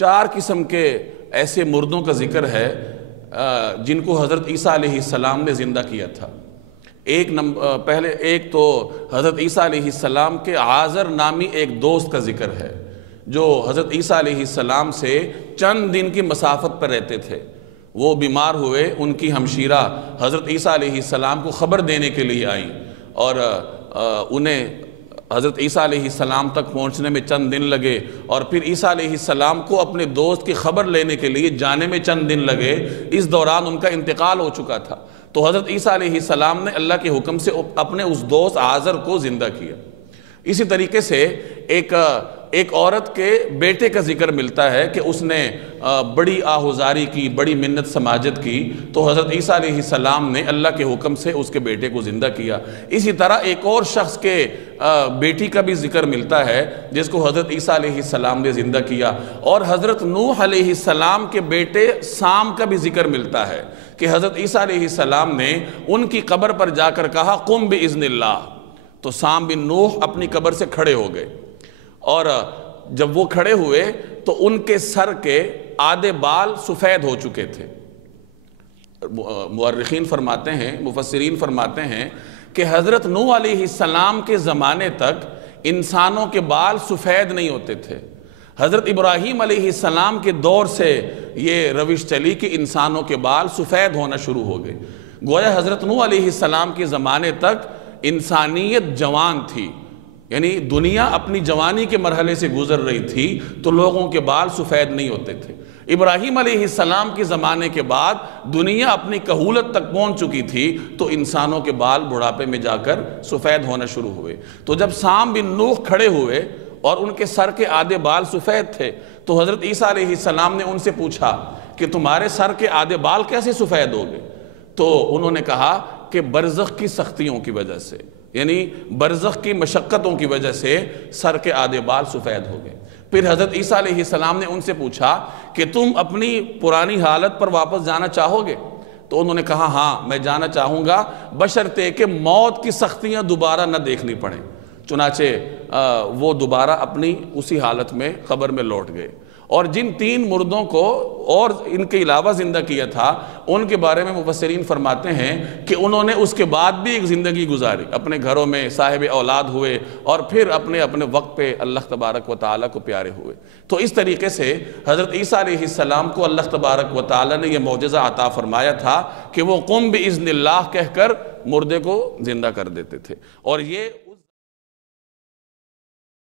4 قسم کے ایسے مردوں کا ذکر ہے جن کو حضرت عیسیٰ علیہ السلام نے زندہ کیا تھا۔ ایک تو حضرت عیسیٰ علیہ السلام کے عازر نامی ایک دوست کا ذکر ہے جو حضرت عیسیٰ علیہ السلام سے چند دن کی مسافت پر رہتے تھے۔ وہ بیمار ہوئے، ان کی ہمشیرہ حضرت عیسیٰ علیہ السلام کو خبر دینے کے لیے آئیں اور انہیں حضرت عیسیٰ علیہ السلام تک پہنچنے میں چند دن لگے، اور پھر عیسیٰ علیہ السلام کو اپنے دوست کی خبر لینے کے لیے جانے میں چند دن لگے۔ اس دوران ان کا انتقال ہو چکا تھا، تو حضرت عیسیٰ علیہ السلام نے اللہ کے حکم سے اپنے اس دوست عازر کو زندہ کیا۔ اسی طریقے سے ایک عورت کے بیٹے کا ذکر ملتا ہے کہ اس نے بڑی آہوزاری کی، بڑی منت سماجت کی، تو حضرت عیسیٰ علیہ السلام نے اللہ کے حکم سے اس کے بیٹے کو زندہ کیا۔ اسی طرح ایک اور شخص کے بیٹی کا بھی ذکر ملتا ہے جس کو حضرت عیسیٰ علیہ السلام نے زندہ کیا، اور حضرت نوح علیہ السلام کے بیٹے سام کا بھی ذکر ملتا ہے کہ حضرت عیسیٰ علیہ السلام نے ان کی قبر پر جا کر کہا قم بإذن اللہ، تو سام بن نوح اپنی قبر سے کھڑے ہو گئے، اور جب وہ کھڑے ہوئے تو ان کے سر کے آدھے بال سفید ہو چکے تھے۔ مورخین فرماتے ہیں، مفسرین فرماتے ہیں کہ حضرت نوح علیہ السلام کے زمانے تک انسانوں کے بال سفید نہیں ہوتے تھے۔ حضرت ابراہیم علیہ السلام کے دور سے یہ روش چلی کہ انسانوں کے بال سفید ہونا شروع ہو گئے۔ گویا حضرت نوح علیہ السلام کے زمانے تک انسانیت جوان تھی، یعنی دنیا اپنی جوانی کے مرحلے سے گزر رہی تھی، تو لوگوں کے بال سفید نہیں ہوتے تھے۔ ابراہیم علیہ السلام کے زمانے کے بعد دنیا اپنی کہولت تک پہنچ چکی تھی، تو انسانوں کے بال بڑھاپے میں جا کر سفید ہونا شروع ہوئے۔ تو جب سام بن نوح کھڑے ہوئے اور ان کے سر کے آدھے بال سفید تھے، تو حضرت عیسیٰ علیہ السلام نے ان سے پوچھا کہ تمہارے سر کے آدھے بال کیسے سفید ہو گئے؟ تو انہوں نے کہا کہ برزخ کی سختیوں کی وجہ سے، یعنی برزخ کی مشقتوں کی وجہ سے سر کے آدھے بال سفید ہو گئے۔ پھر حضرت عیسیٰ علیہ السلام نے ان سے پوچھا کہ تم اپنی پرانی حالت پر واپس جانا چاہو گے؟ تو انہوں نے کہا ہاں میں جانا چاہوں گا، بشرطے کہ موت کی سختیاں دوبارہ نہ دیکھنی پڑیں۔ چنانچہ وہ دوبارہ اپنی اسی حالت میں قبر میں لوٹ گئے۔ اور جن 3 مردوں کو اور ان کے علاوہ زندہ کیا تھا، ان کے بارے میں مفسرین فرماتے ہیں کہ انہوں نے اس کے بعد بھی ایک زندگی گزاری، اپنے گھروں میں صاحب اولاد ہوئے، اور پھر اپنے وقت پہ اللہ تبارک و تعالیٰ کو پیارے ہوئے۔ تو اس طریقے سے حضرت عیسیٰ علیہ السلام کو اللہ تبارک و تعالیٰ نے یہ معجزہ عطا فرمایا تھا کہ وہ قم بإذن اللہ کہہ کر مردے کو زندہ کر دیتے تھے، اور یہ